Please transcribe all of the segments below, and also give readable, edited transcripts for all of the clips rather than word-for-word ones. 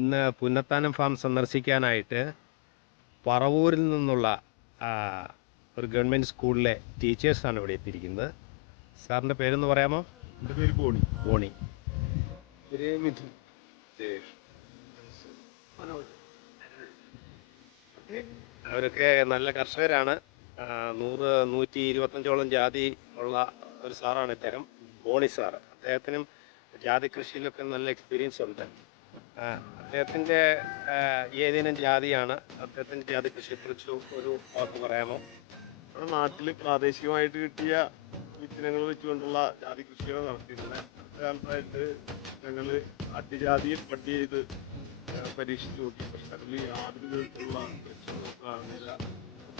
ഇന്ന് പുന്നത്താനം ഫാം സന്ദർശിക്കാനായിട്ട് പറവൂരിൽ നിന്നുള്ള ആ, ഒരു ഗവൺമെൻറ് സ്കൂളിലെ ടീച്ചേഴ്സാണ് ഇവിടെ എത്തിയിരിക്കുന്നത്. സാറിൻ്റെ പേരൊന്ന് പറയാമോ? എൻ്റെ പേര് ബോണി. ബോണി. മിഥുൻ. അവരൊക്കെ നല്ല കർഷകരാണ്. 100-125ഓളം ജാതി ഉള്ള ഒരു സാറാണ് ഇദ്ദേഹം, ബോണി സാറ്. അദ്ദേഹത്തിനും ജാതി കൃഷിയിലൊക്കെ നല്ല എക്സ്പീരിയൻസ് ഉണ്ട്. അദ്ദേഹത്തിൻ്റെ ഏതിനം ജാതിയാണ്, അദ്ദേഹത്തിൻ്റെ ജാതി കൃഷിയെക്കുറിച്ച് ഒരു വാക്ക് പറയാമോ? നമ്മുടെ നാട്ടിൽ പ്രാദേശികമായിട്ട് കിട്ടിയ വിത്തിനങ്ങൾ വെച്ചുകൊണ്ടുള്ള ജാതി കൃഷികൾ നടത്തിയിട്ടുണ്ട്. അടുത്ത കാലത്തായിട്ട് ഞങ്ങൾ അട്ടിജാതിയിൽ പട്ടി ചെയ്ത് പരീക്ഷിച്ചു നോക്കി. പക്ഷെ അതിൽ യാതൊരു വിധത്തിലുള്ള കാണുന്നില്ല.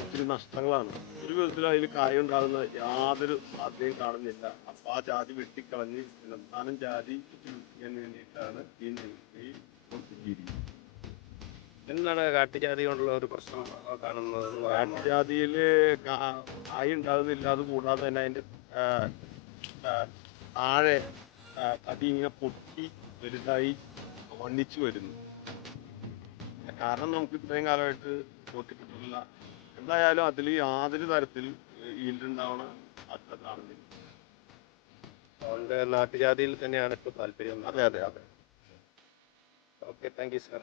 ഒത്തിരി നഷ്ടങ്ങളാണ്. ഒരു വിധത്തിലും അതിൽ കായുണ്ടാകുന്ന യാതൊരു സാധ്യതയും കാണുന്നില്ല. അപ്പം ആ ജാതി വെട്ടിക്കളഞ്ഞ് പുനസ്ഥാനം ജാതി ചെയ്യാൻ വേണ്ടിയിട്ടാണ് ഈ കൊടുത്തിരിക്കുന്നത്. എന്താണ് കാട്ടുജാതി കൊണ്ടുള്ള ഒരു പ്രശ്നം കാണുന്നത്? കാട്ടുജാതിയിൽ കായ ഉണ്ടാകുന്നില്ല. അത് കൂടാതെ തന്നെ അതിൻ്റെ താഴെ തടി ഇങ്ങനെ പൊട്ടി വലുതായി വണ്ണിച്ചു വരുന്നു. കാരണം നമുക്ക് ഇത്രയും കാലമായിട്ട് നോക്കിയിട്ടില്ല. എന്തായാലും അതിൽ യാതൊരു തരത്തിൽ ഈൽഡുണ്ടാവണ അത്ര കാണുന്നില്ല. അതുകൊണ്ട് നാട്ടുജാതിയിൽ തന്നെയാണ് ഇപ്പോൾ താല്പര്യം. അതെ അതെ അതെ. Okay, thank you sir.